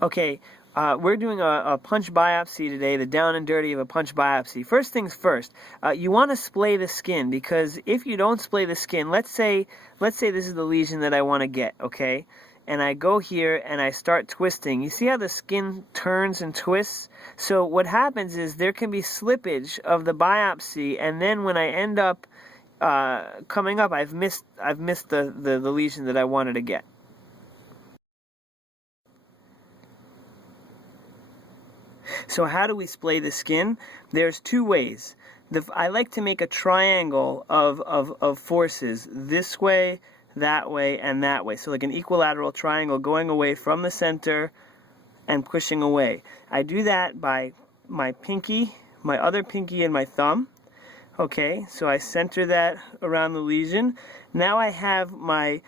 Okay, we're doing a punch biopsy today, the down and dirty of a punch biopsy. First things first, you want to splay the skin, because if you don't splay the skin, let's say this is the lesion that I want to get, okay? And I go here and I start twisting. You see how the skin turns and twists? So what happens is there can be slippage of the biopsy, and then when I end up coming up, I've missed the lesion that I wanted to get. So how do we splay the skin? There's two ways. I like to make a triangle of forces, this way, that way, and that way. So like an equilateral triangle going away from the center and pushing away. I do that by my pinky, my other pinky, and my thumb. Okay, so I center that around the lesion. Now I have my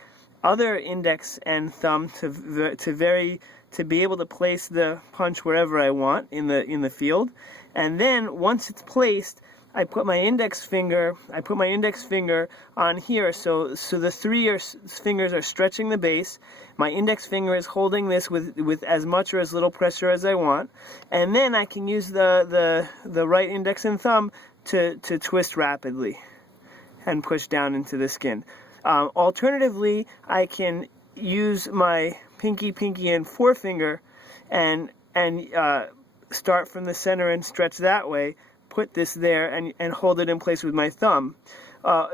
other index and thumb to be able to place the punch wherever I want in the field. And then once it's placed, I put my index finger on here, so the three fingers are stretching the base. My index finger is holding this with as much or as little pressure as I want, and then I can use the right index and thumb to twist rapidly and push down into the skin. Alternatively, I can use my pinky, and forefinger and start from the center and stretch that way, put this there, and hold it in place with my thumb.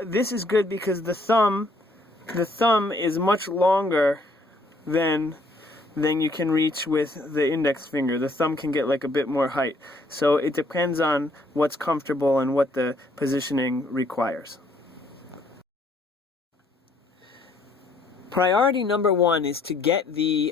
This is good because the thumb is much longer than you can reach with the index finger. The thumb can get like a bit more height. So it depends on what's comfortable and what the positioning requires. Priority number one is to get the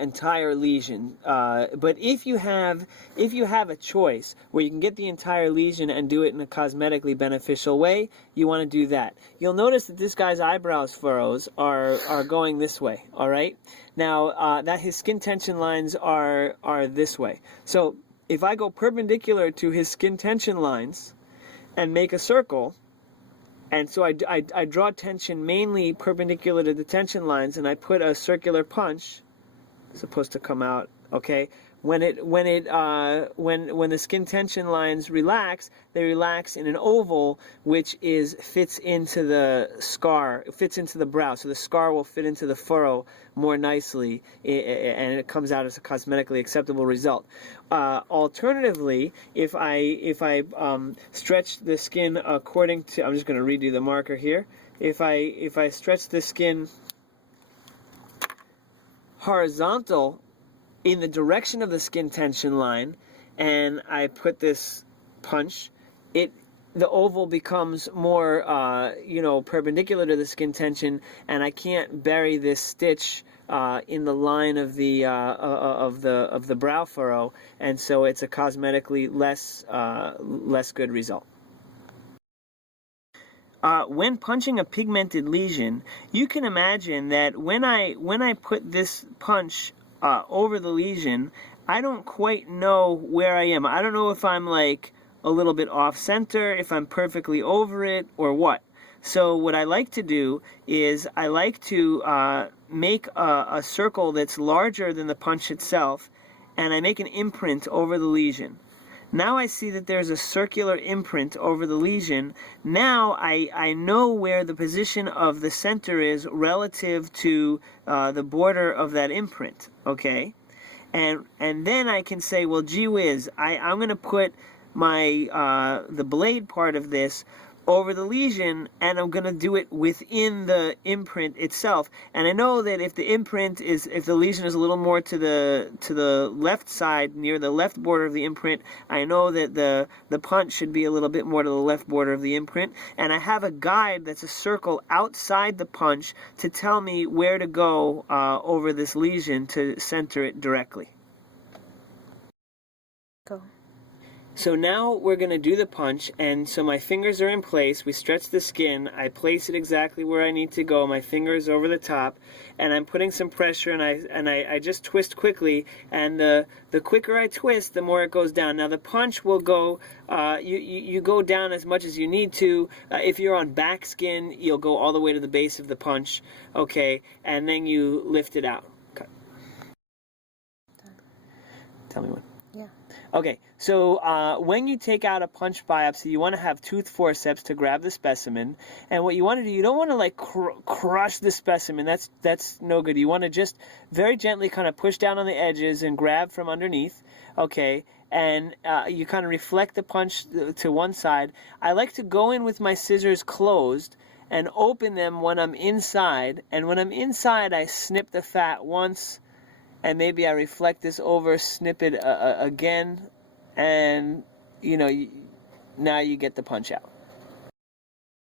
entire lesion. But if you have a choice where you can get the entire lesion and do it in a cosmetically beneficial way, you want to do that. You'll notice that this guy's eyebrows furrows are going this way. All right. Now that his skin tension lines are this way. So if I go perpendicular to his skin tension lines and make a circle. And so I draw tension mainly perpendicular to the tension lines, and I put a circular punch. It's supposed to come out, okay? When the skin tension lines relax, they relax in an oval, which fits into the scar, fits into the brow. So the scar will fit into the furrow more nicely, and it comes out as a cosmetically acceptable result. Alternatively, if I stretch the skin according to, I'm just going to redo the marker here. If I stretch the skin horizontal in the direction of the skin tension line, and I put this punch, the oval becomes more perpendicular to the skin tension, and I can't bury this stitch in the line of the brow furrow, and so it's a cosmetically less good result. When punching a pigmented lesion, you can imagine that when I put this punch over the lesion, I don't quite know where I am. I don't know if I'm like a little bit off center, if I'm perfectly over it, or what. So what I like to do is I like to make a circle that's larger than the punch itself, and I make an imprint over the lesion. Now I see that there's a circular imprint over the lesion. Now I know where the position of the center is relative to the border of that imprint, okay? And then I can say, well, gee whiz, I'm going to put my the blade part of this over the lesion, and I'm going to do it within the imprint itself. And I know that if the lesion is a little more to the left side, near the left border of the imprint, I know that the punch should be a little bit more to the left border of the imprint. And I have a guide that's a circle outside the punch to tell me where to go over this lesion to center it directly. Go. So now we're going to do the punch, and so my fingers are in place. We stretch the skin. I place it exactly where I need to go. My fingers over the top, and I'm putting some pressure, and I just twist quickly. And the quicker I twist, the more it goes down. Now the punch will go. You go down as much as you need to. If you're on back skin, you'll go all the way to the base of the punch. Okay, and then you lift it out. Tell me when. Yeah. Okay, so when you take out a punch biopsy, you want to have tooth forceps to grab the specimen. And what you want to do, you don't want to like crush the specimen. That's no good. You want to just very gently kind of push down on the edges and grab from underneath. Okay, and you kind of reflect the punch to one side. I like to go in with my scissors closed and open them when I'm inside. And when I'm inside, I snip the fat once. And maybe I reflect this over, snip it again, and, you know, now you get the punch out.